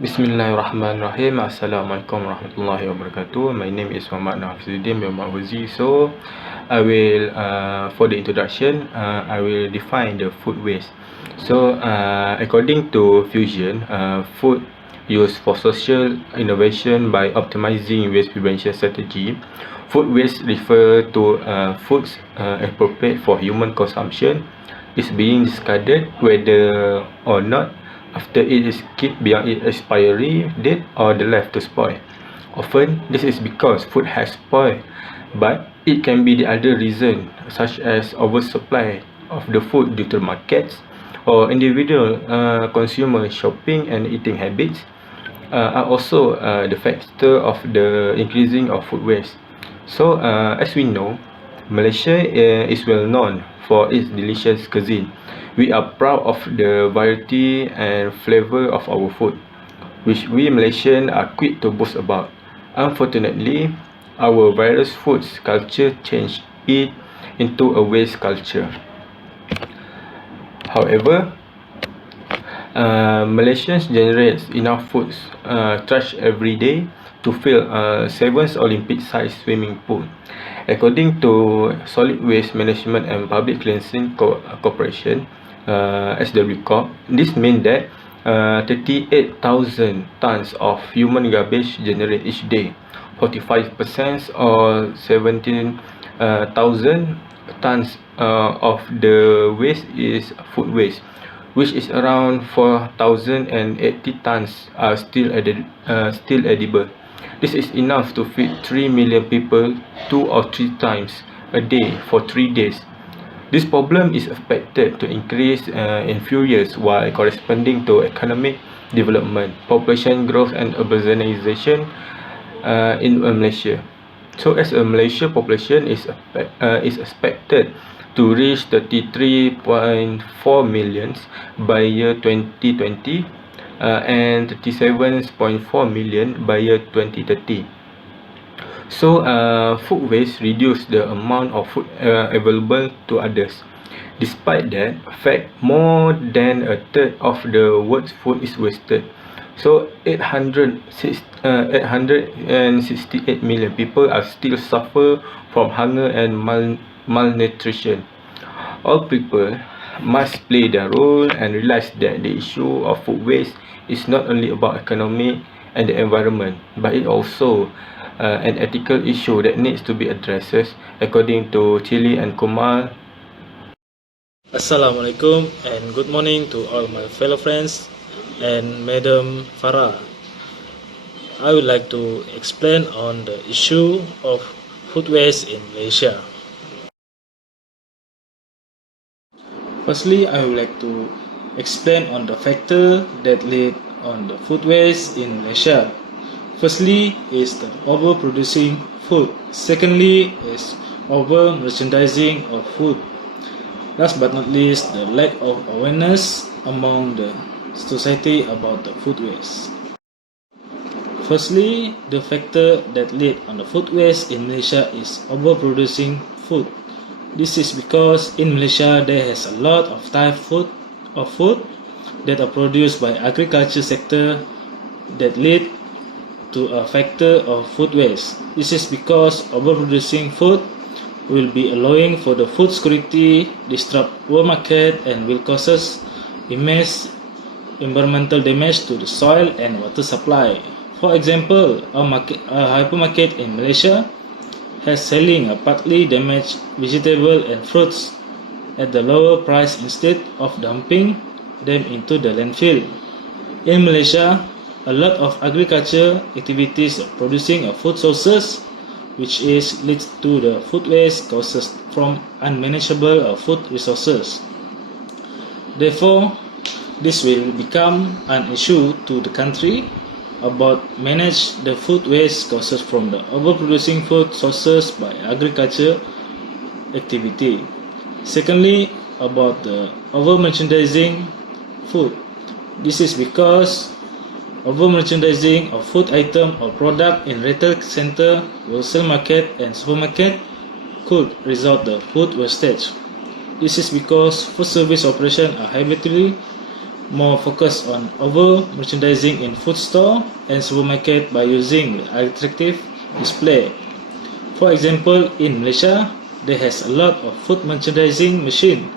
Bismillahirrahmanirrahim. Assalamualaikum warahmatullahi wabarakatuh. My name is Muhamad bin Hafizudin bin Fuzi. So, I will, for the introduction, I will define the food waste. So, according to Fusion, food used for social innovation by optimizing waste prevention strategy. Food waste refer to foods appropriate for human consumption is being discarded whether or not after it is kept beyond its expiry date or the left to spoil. Often, this is because food has spoiled, but it can be the other reason, such as oversupply of the food due to markets or individual consumer shopping and eating habits are also the factor of the increasing of food waste. So, as we know, Malaysia is well known for its delicious cuisine. We are proud of the variety and flavor of our food, which we Malaysians are quick to boast about. Unfortunately, our various foods culture changed it into a waste culture. However, Malaysians generate enough foods trash every day to fill 7 Olympic-sized swimming pool. According to Solid Waste Management and Public Cleansing Corporation, SW Corp, this means that 38,000 tons of human garbage generated each day. 45% or 17,000 tons of the waste is food waste, which is around 4,080 tons are still edible. This is enough to feed 3 million people 2 or 3 times a day for 3 days. This problem is expected to increase in few years while corresponding to economic development, population growth and urbanization in Malaysia. So as a Malaysia population is expected to reach 33.4 million by year 2020 and 37.4 million by year 2030. So, food waste reduce the amount of food available to others. Despite that fact, more than a third of the world's food is wasted. So, 868 million people are still suffer from hunger and malnutrition. All people must play their role and realize that the issue of food waste is not only about economy and the environment, but it also an ethical issue that needs to be addressed, according to Chili and Kumar. Assalamualaikum and good morning to all my fellow friends and Madam Farah. I would like to explain on the issue of food waste in Malaysia. Firstly, I would like to explain on the factor that lead on the food waste in Malaysia. Firstly is the overproducing food. Secondly is over merchandising of food. Last but not least, the lack of awareness among the society about the food waste. Firstly, the factor that lead on the food waste in Malaysia is overproducing food. This is because in Malaysia there is a lot of type of food that are produced by agriculture sector that lead to a factor of food waste. This is because overproducing food will be allowing for the food security, disrupt world market and will causes immense environmental damage to the soil and water supply. For example, a hypermarket in Malaysia has selling a partly damaged vegetable and fruits at the lower price instead of dumping them into the landfill. In Malaysia, a lot of agriculture activities are producing food sources, which leads to the food waste causes from unmanageable food resources. Therefore, this will become an issue to the country about manage the food waste causes from the overproducing food sources by agriculture activity. Secondly, about the over merchandising food. This is because over merchandising of food item or product in retail center, wholesale market and supermarket could result the food wastage. This is because food service operations are habitually more focus on over merchandising in food store and supermarket by using attractive display. For example, in Malaysia, there has a lot of food merchandising machine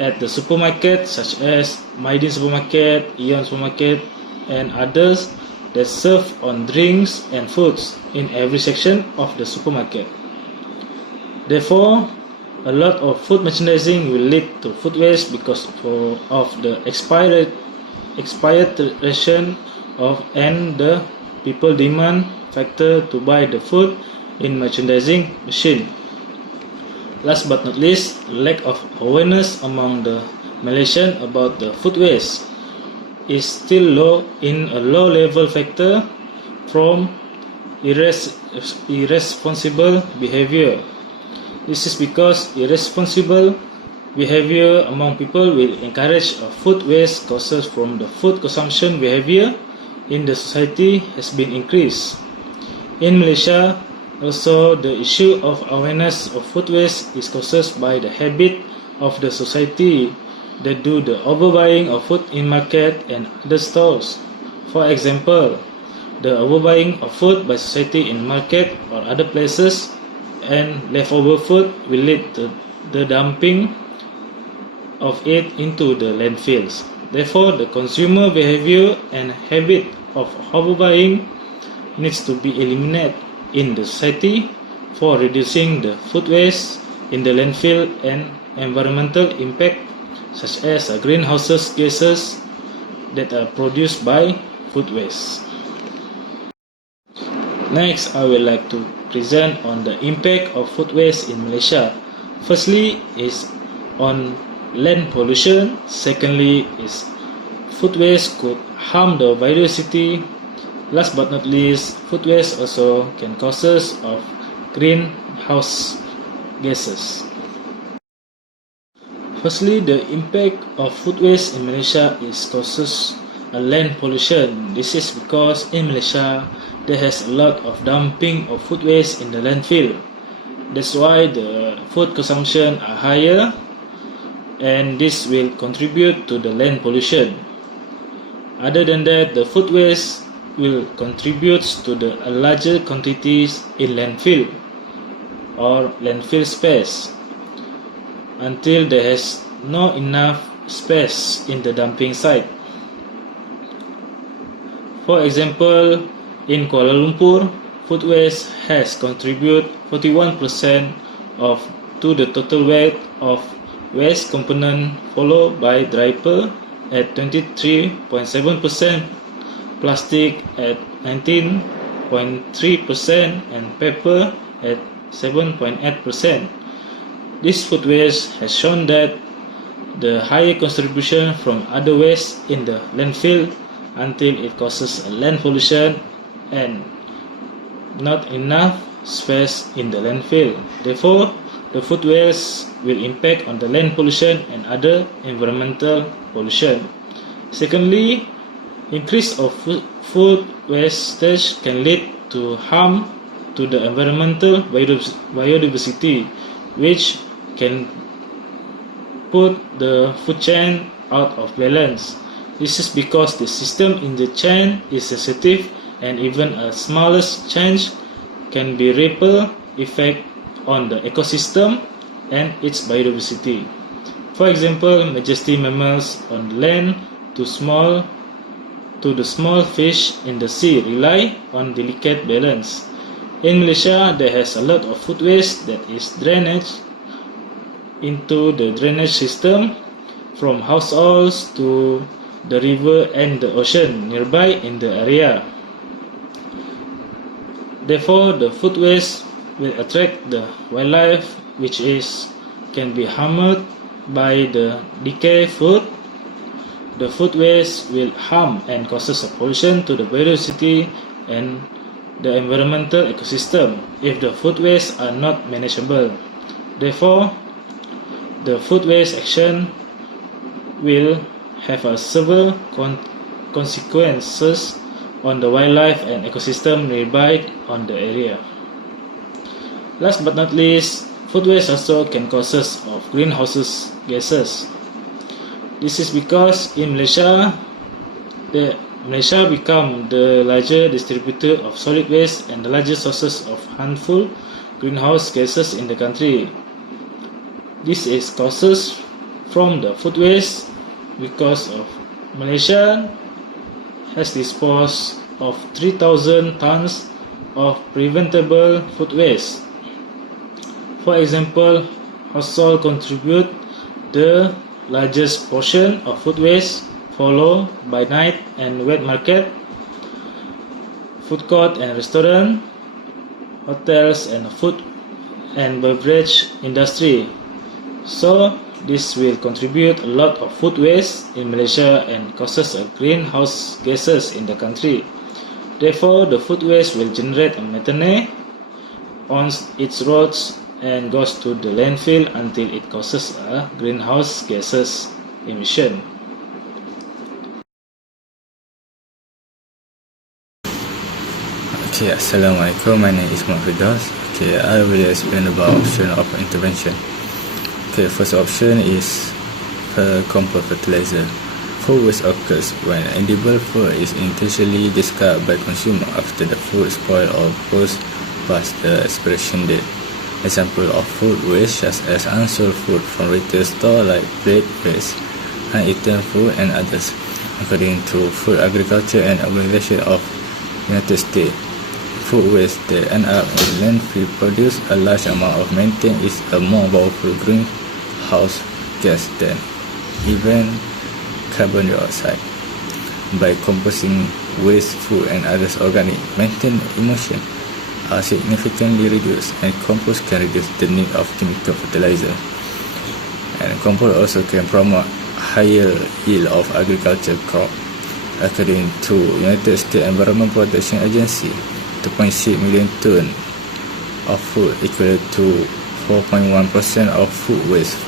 at the supermarket such as Maidin Supermarket, Ion Supermarket, and others that serve on drinks and foods in every section of the supermarket. Therefore, a lot of food merchandising will lead to food waste because of the expiration of and the people demand factor to buy the food in merchandising machine. Last but not least, lack of awareness among the Malaysian about the food waste is still low in a low level factor from irresponsible behavior. This is because irresponsible behavior among people will encourage a food waste causes from the food consumption behavior in the society has been increased. In Malaysia, also the issue of awareness of food waste is caused by the habit of the society that do the overbuying of food in market and other stores. For example, the overbuying of food by society in market or other places and leftover food will lead to the dumping of it into the landfills. Therefore, the consumer behavior and habit of overbuying needs to be eliminated in the society for reducing the food waste in the landfill and environmental impact such as greenhouse gases that are produced by food waste. Next, I would like to present on the impact of food waste in Malaysia. Firstly is on land pollution. Secondly is food waste could harm the biodiversity. Last but not least, food waste also can causes of greenhouse gases. Firstly, the impact of food waste in Malaysia is causes a land pollution. This is because in Malaysia there has a lot of dumping of food waste in the landfill. That's why the food consumption are higher, and this will contribute to the land pollution. Other than that, the food waste will contribute to the larger quantities in landfill or landfill space until there is not enough space in the dumping site. For example, in Kuala Lumpur, food waste has contributed 41% to the total weight of waste component, followed by diaper at 23.7%, plastic at 19.3%, and paper at 7.8%. This food waste has shown that the higher contribution from other waste in the landfill until it causes a land pollution and not enough space in the landfill. Therefore, the food waste will impact on the land pollution and other environmental pollution. Secondly, increase of food wastage can lead to harm to the environmental biodiversity, which can put the food chain out of balance. This is because the system in the chain is sensitive, and even a smallest change can be ripple effect on the ecosystem and its biodiversity. For example, majestic mammals on land to the small fish in the sea rely on delicate balance. In Malaysia, there has a lot of food waste that is drainage into the drainage system from households to the river and the ocean nearby in the area. Therefore, the food waste will attract the wildlife, which can be harmed by the decay food. The food waste will harm and causes a pollution to the biodiversity and the environmental ecosystem if the food waste are not manageable. Therefore, the food waste action will have a severe consequences on the wildlife and ecosystem nearby on the area. Last but not least, food waste also can causes of greenhouse gases. This is because in Malaysia become the larger distributor of solid waste and the largest sources of harmful greenhouse gases in the country. This is causes from the food waste because of Malaysia has disposed of 3,000 tons of preventable food waste. For example, household contribute the largest portion of food waste, followed by night and wet market, food court and restaurant, hotels and food and beverage industry. So this will contribute a lot of food waste in Malaysia and causes a greenhouse gases in the country. Therefore, the food waste will generate a methane on its roads and goes to the landfill until it causes a greenhouse gases emission. Okay, Assalamualaikum. My name is Firdaus. Okay, I will explain about option of intervention. Okay, first option is compost fertilizer. Food waste occurs when edible food is intentionally discarded by consumer after the food spoil or goes past the expiration date. Example of food waste such as unsold food from retail store like plate waste, uneaten food and others. According to Food Agriculture and Organization of United States, food waste that end up in landfill produce a large amount of methane is a more powerful greenhouse gas than even carbon dioxide. By composting waste food and other organic, methane emission are significantly reduced, and compost can reduce the need of chemical fertilizer. And compost also can promote higher yield of agricultural crop. According to United States Environment Protection Agency, 2.6 million tons of food, equal to 4.1% of food waste,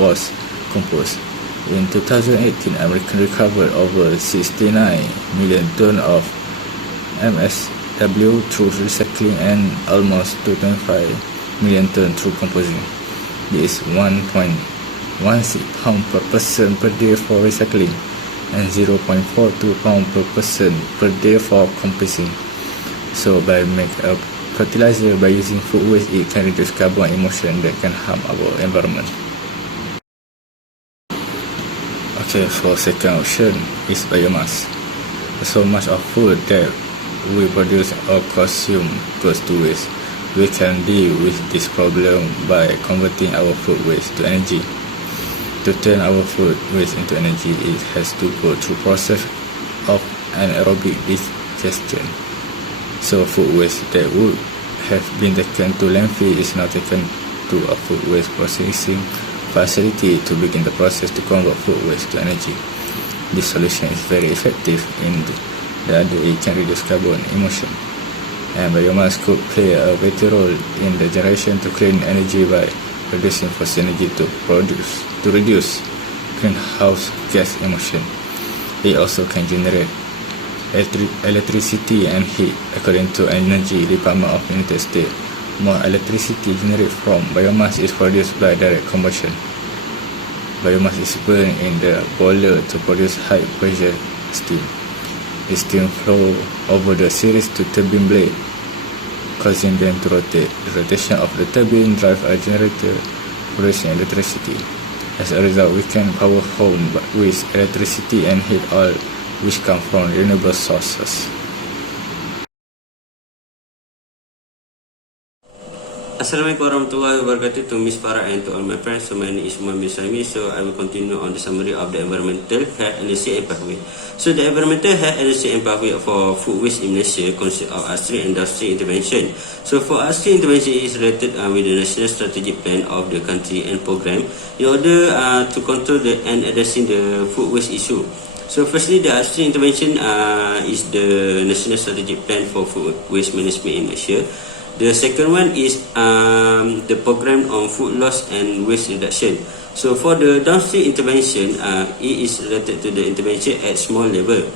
was compost. In 2018, America recovered over 69 million tons of MSW through recycling and almost 2.5 million tons through composting. This is 1.16 pounds per person per day for recycling and 0.42 pounds per person per day for composting. So by making a fertilizer by using food waste, it can reduce carbon emission that can harm our environment. Okay, for second option is biomass. So much of food that we produce or consume goes to waste. We can deal with this problem by converting our food waste to energy. To turn our food waste into energy, it has to go through process of anaerobic digestion. So food waste that would have been taken to landfill is now taken to a food waste processing facility to begin the process to convert food waste to energy. This solution is very effective in that it can reduce carbon emission, and biomass could play a vital role in the generation to clean energy by reducing fossil energy to reduce greenhouse gas emission. It also can generate electricity and heat. According to Energy Department of United States, more electricity generated from biomass is produced by direct combustion. Biomass is burned in the boiler to produce high pressure steam. The steam flow over the series to turbine blade, causing them to rotate. The rotation of the turbine drives a generator producing electricity. As a result, we can power home with electricity and heat oil, which come from renewable sources. Assalamualaikum warahmatullahi wabarakatuh to Miss Farah and to all my friends. So my name is Umar bin Suhaimi. So I will continue on the summary of the environmental health analysis and pathway. So the environmental health analysis and pathway for food waste in Malaysia consists of upstream and downstream intervention. So for upstream intervention is related with the national strategic plan of the country and program in order to control and addressing the food waste issue. So firstly, the upstream intervention is the national strategic plan for food waste management in Malaysia. The second one is the program on food loss and waste reduction. So for the downstream intervention, it is related to the intervention at small level,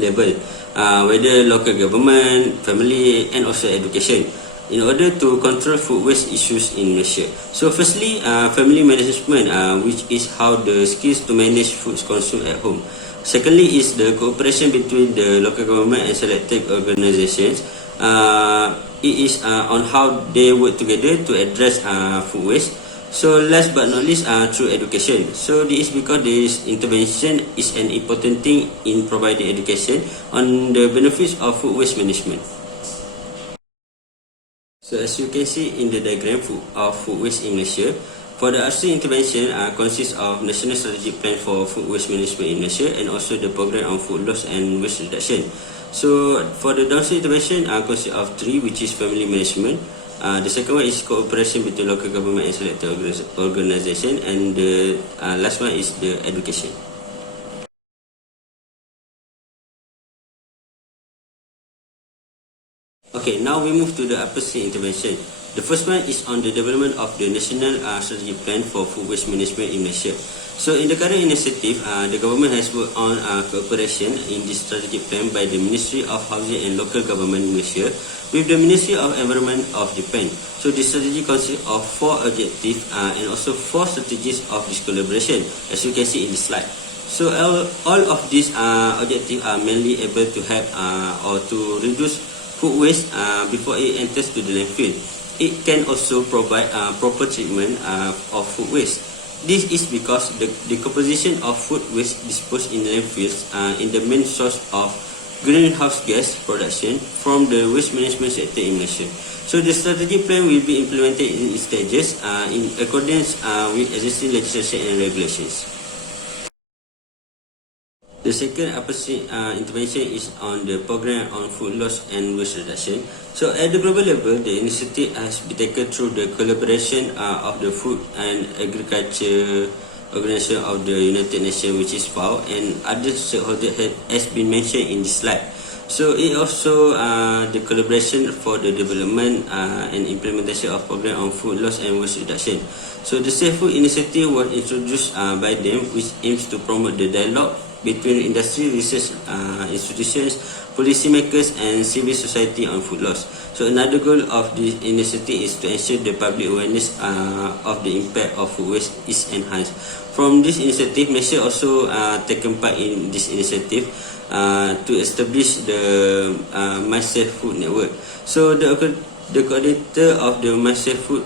whether local government, family and also education. in order to control food waste issues in Malaysia. So firstly, family management, which is how the skills to manage foods consumed at home. Secondly is the cooperation between the local government and selected organizations. It is on how they work together to address food waste. So last but not least, through education. So this is because this intervention is an important thing in providing education on the benefits of food waste management. So as you can see in the diagram of food waste in Malaysia, for the RC intervention consists of National Strategic Plan for Food Waste Management in Malaysia and also the Program on Food Loss and Waste Reduction. So for the downstream intervention consists of three, which is family management. The second one is cooperation between local government and selected organisation, and the last one is the education. Okay, now we move to the upper C intervention. The first one is on the development of the National Strategic Plan for Food Waste Management in Malaysia. So in the current initiative, the government has worked on cooperation in this strategic plan by the Ministry of Housing and Local Government in Malaysia with the Ministry of Environment of Japan. So this strategy consists of 4 objectives and also 4 strategies of this collaboration, as you can see in the slide. So all of these objectives are mainly able to help or to reduce food waste before it enters to the landfill. It can also provide proper treatment of food waste. This is because the decomposition of food waste disposed in landfills is the main source of greenhouse gas production from the waste management sector in Malaysia. So the strategic plan will be implemented in stages in accordance with existing legislation and regulations. The second intervention is on the program on food loss and waste reduction. So at the global level, the initiative has been taken through the collaboration of the Food and Agriculture Organization of the United Nations, which is FAO, and other stakeholders has been mentioned in this slide. So it also the collaboration for the development and implementation of program on food loss and waste reduction. So the Safe Food Initiative was introduced by them, which aims to promote the dialogue between industry, research institutions, policymakers and civil society on food loss. So another goal of this initiative is to ensure the public awareness of the impact of food waste is enhanced. From this initiative, Malaysia also taken part in this initiative to establish the MySafe Food Network. So the coordinator of the MySafe Food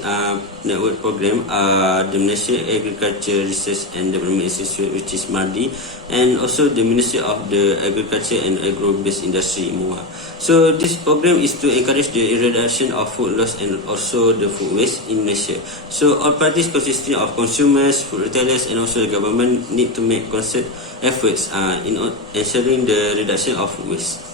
Network program are the Malaysia Agriculture Research and Development Institute, which is MARDI, and also the Ministry of the Agriculture and Agro-Based Industry, Mohd. So this program is to encourage the reduction of food loss and also the food waste in Malaysia. So all parties consisting of consumers, food retailers and also the government need to make concerted efforts in ensuring the reduction of food waste.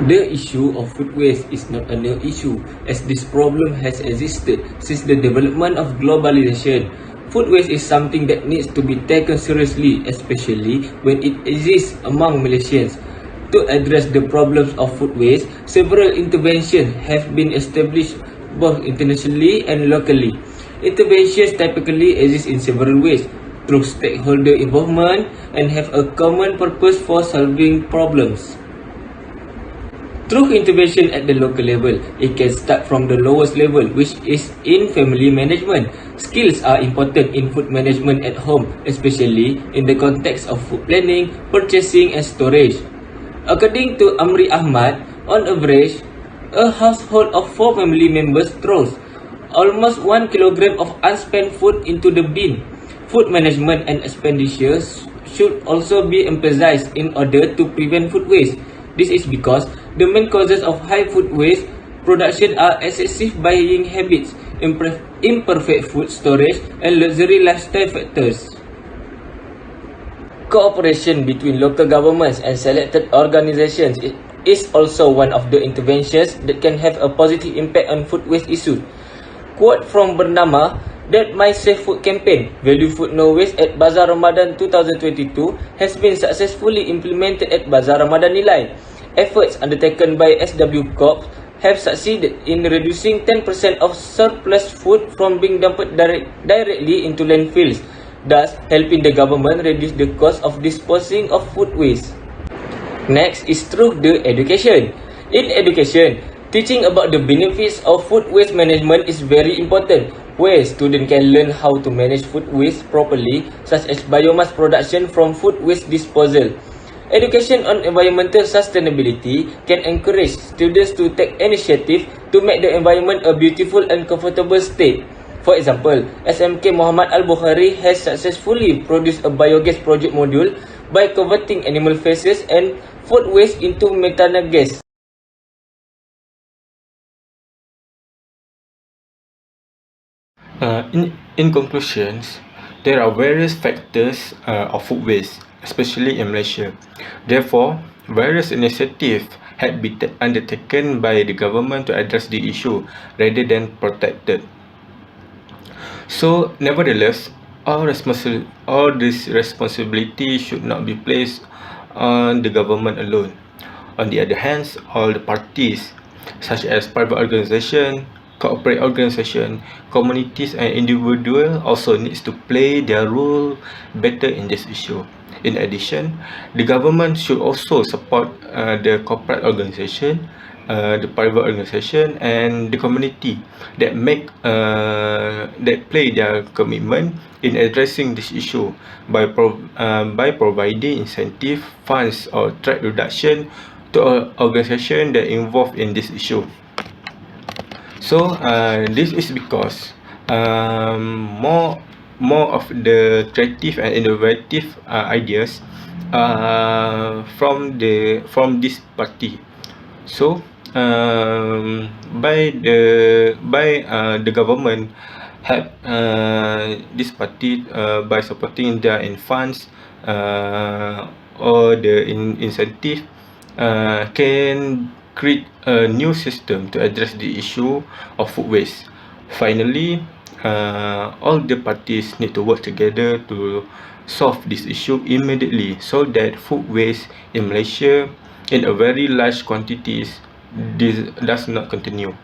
The issue of food waste is not a new issue, as this problem has existed since the development of globalization. Food waste is something that needs to be taken seriously, especially when it exists among Malaysians. To address the problems of food waste, several interventions have been established both internationally and locally. Interventions typically exist in several ways, through stakeholder involvement, and have a common purpose for solving problems. Through intervention at the local level, it can start from the lowest level, which is in family management. Skills are important in food management at home, especially in the context of food planning, purchasing and storage. According to Amri Ahmad, on average, a household of 4 family members throws almost 1 kilogram of unspent food into the bin. Food management and expenditures should also be emphasized in order to prevent food waste. This is because the main causes of high food waste production are excessive buying habits, imperfect food storage, and luxury lifestyle factors. Cooperation between local governments and selected organizations is also one of the interventions that can have a positive impact on food waste issue. Quote from bernama that My Safe Food campaign, Value Food No Waste at Bazaar Ramadan 2022 has been successfully implemented at Bazaar Ramadan Nilai. Efforts undertaken by SW Corp have succeeded in reducing 10% of surplus food from being dumped directly into landfills, thus helping the government reduce the cost of disposing of food waste. Next is through the education. In education, teaching about the benefits of food waste management is very important, where students can learn how to manage food waste properly, such as biomass production from food waste disposal. Education on environmental sustainability can encourage students to take initiative to make the environment a beautiful and comfortable state. For example, SMK Muhammad Al-Bukhari has successfully produced a biogas project module by converting animal feces and food waste into methane gas. In conclusions, there are various factors of food waste, especially in Malaysia. Therefore, various initiatives had been undertaken by the government to address the issue rather than protected. So, nevertheless, all this responsibility should not be placed on the government alone. On the other hand, all the parties, such as private organization, corporate organization, communities and individuals also needs to play their role better in this issue. In addition, the government should also support the corporate organization, the private organization and the community that play their commitment in addressing this issue by providing incentive funds or tax reduction to organization that involved in this issue. So this is because more of the creative and innovative ideas from this party. So by the government help this party by supporting their in funds or the incentive can create a new system to address the issue of food waste. Finally, all the parties need to work together to solve this issue immediately so that food waste in Malaysia in a very large quantities does not continue.